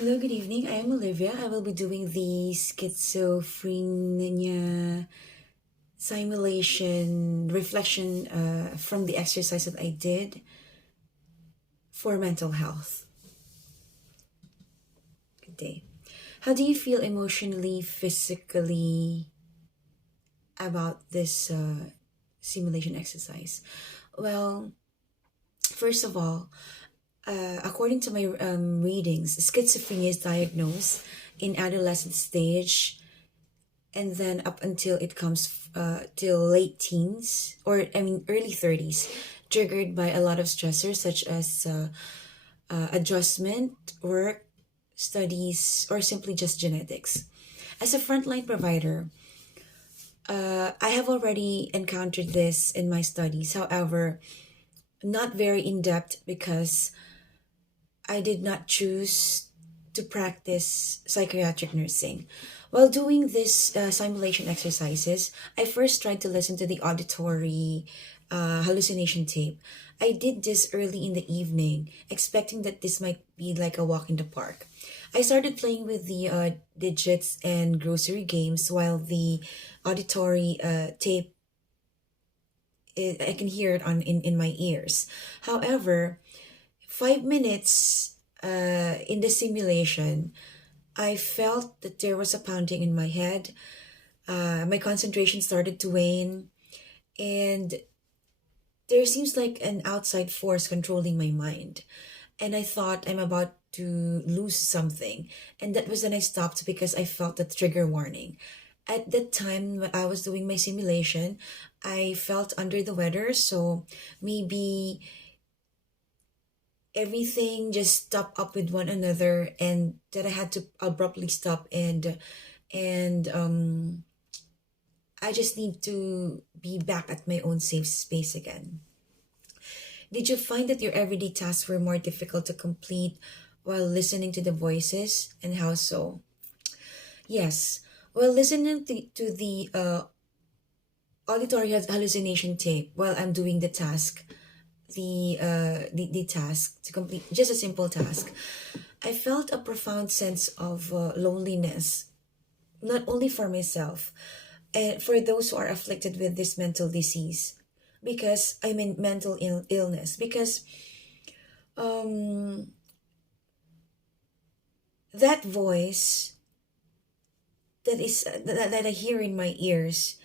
Hello, good evening. I am Olivia. I will be doing the schizophrenia simulation reflection from the exercise that I did for mental health. Good day. How do you feel emotionally, physically about this simulation exercise? Well, first of all, according to my readings, schizophrenia is diagnosed in adolescent stage and then up until it comes till late teens, or I mean early 30s, triggered by a lot of stressors such as adjustment, work, studies, or simply just genetics. As a frontline provider, I have already encountered this in my studies. However, not very in depth because I did not choose to practice psychiatric nursing. While doing this simulation exercises, I first tried to listen to the auditory hallucination tape. I did this early in the evening, expecting that this might be like a walk in the park. I started playing with the digits and grocery games while the auditory tape, I can hear it in my ears. However, 5 minutes in the simulation, I felt that there was a pounding in my head. My concentration started to wane, and there seems like an outside force controlling my mind. And I thought I'm about to lose something. And that was when I stopped because I felt the trigger warning. At that time, when I was doing my simulation, I felt under the weather, so maybe everything just stopped up with one another and that I had to abruptly stop and I just need to be back at my own safe space again. Did you find that your everyday tasks were more difficult to complete while listening to the voices, and how so? Yes. Well, listening to the auditory hallucination tape while I'm doing the task, the task to complete just a simple task, I felt a profound sense of loneliness, not only for myself and for those who are afflicted with this mental disease, because I mean mental illness, because um that voice that I hear in my ears,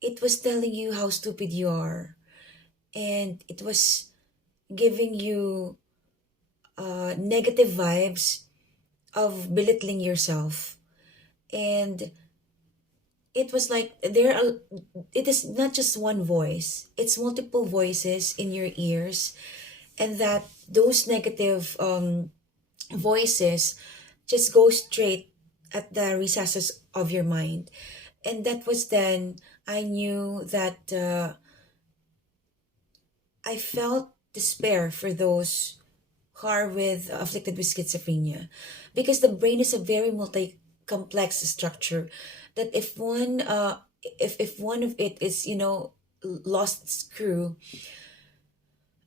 it was telling you how stupid you are, and it was giving you negative vibes of belittling yourself. And it was like it is not just one voice, it's multiple voices in your ears, and that those negative voices just go straight at the recesses of your mind. And that was then I knew that I felt despair for those who are with afflicted with schizophrenia, because the brain is a very multi complex structure that if one of it is lost screw,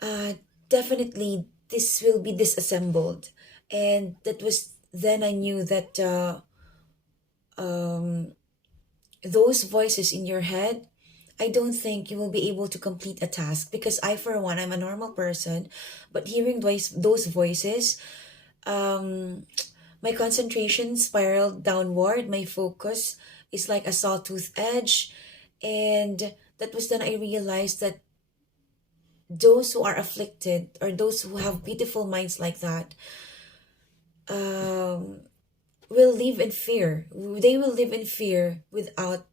uh definitely this will be disassembled. And that was then I knew that um those voices in your head, I don't think you will be able to complete a task, because I, for one, I'm a normal person, but hearing those voices, um, my concentration spiraled downward. My focus is like a sawtooth edge. And that was then I realized that those who are afflicted, or those who have beautiful minds like that, um, will live in fear. They will live in fear without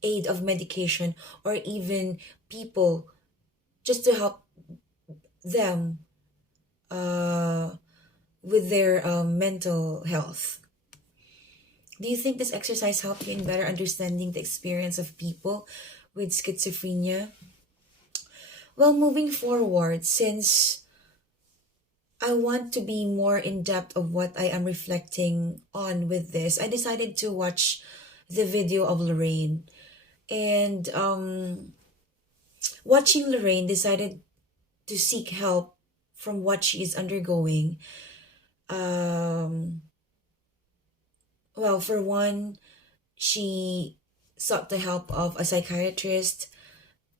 aid of medication or even people just to help them uh, with their mental health. Do you think this exercise helped you in better understanding the experience of people with schizophrenia? Well, moving forward, since I want to be more in depth of what I am reflecting on with this, I decided to watch the video of Lorraine. And watching Lorraine decided to seek help from what she is undergoing. For one, she sought the help of a psychiatrist,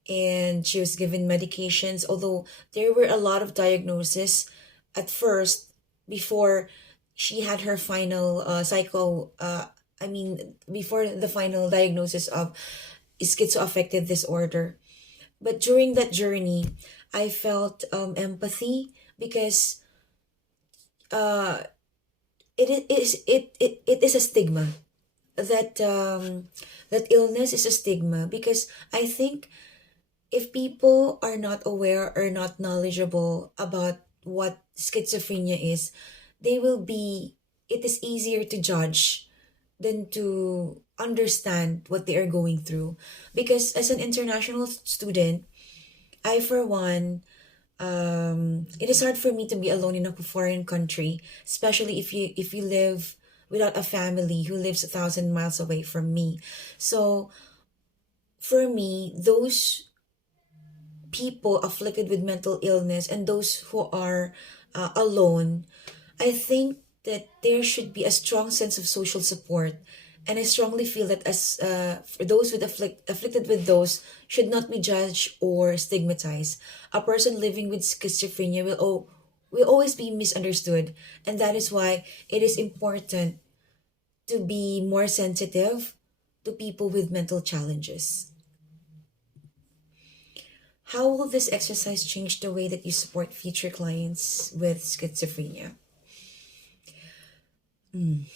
and she was given medications, although there were a lot of diagnoses at first before she had her final before the final diagnosis of schizoaffective disorder. But during that journey, I felt empathy because uh, it is a stigma that that illness is a stigma, because I think if people are not aware or not knowledgeable about what schizophrenia is, they will be, it is easier to judge than to understand what they are going through. Because as an international student, I, for one, it is hard for me to be alone in a foreign country, especially if you live without a family who lives 1,000 miles away from me. So for me, those people afflicted with mental illness and those who are alone, I think that there should be a strong sense of social support. And I strongly feel that as for those with afflicted with those should not be judged or stigmatized. A person living with schizophrenia will always be misunderstood, and that is why it is important to be more sensitive to people with mental challenges. How will this exercise change the way that you support future clients with schizophrenia? Hmm.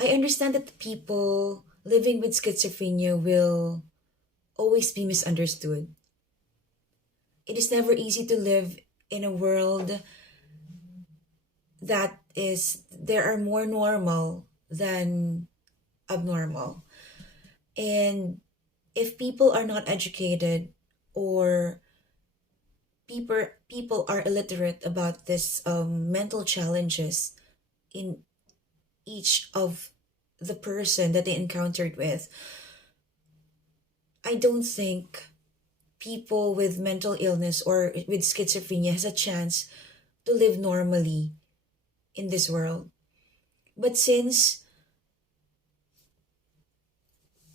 I understand that the people living with schizophrenia will always be misunderstood. It is never easy to live in a world that is, there are more normal than abnormal. And if people are not educated, or people are illiterate about this mental challenges in each of the person that they encountered with, I don't think people with mental illness or with schizophrenia has a chance to live normally in this world. But since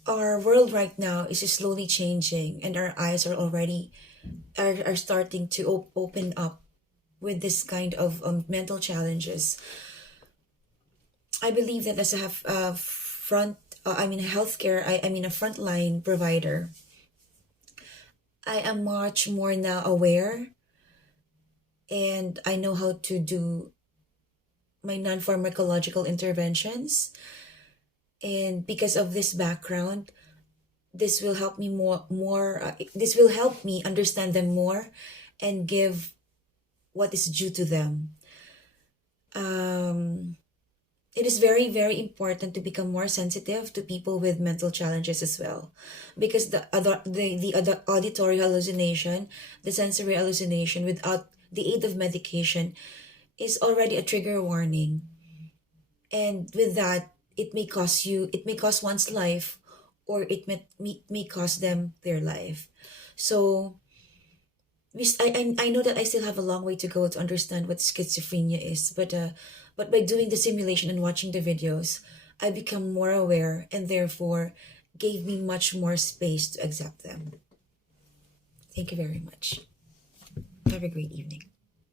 our world right now is slowly changing and our eyes are already are starting to open up with this kind of mental challenges, I believe that as a front I mean a healthcare I mean a frontline provider, I am much more now aware, and I know how to do my non-pharmacological interventions. And because of this background, this will help me this will help me understand them more and give what is due to them. um it is very, very important to become more sensitive to people with mental challenges as well, because the other auditory hallucination, the sensory hallucination without the aid of medication is already a trigger warning. And with that, it may cost one's life, or it may cost them their life. So I know that I still have a long way to go to understand what schizophrenia is, but by doing the simulation and watching the videos, I become more aware, and therefore gave me much more space to accept them. Thank you very much. Have a great evening.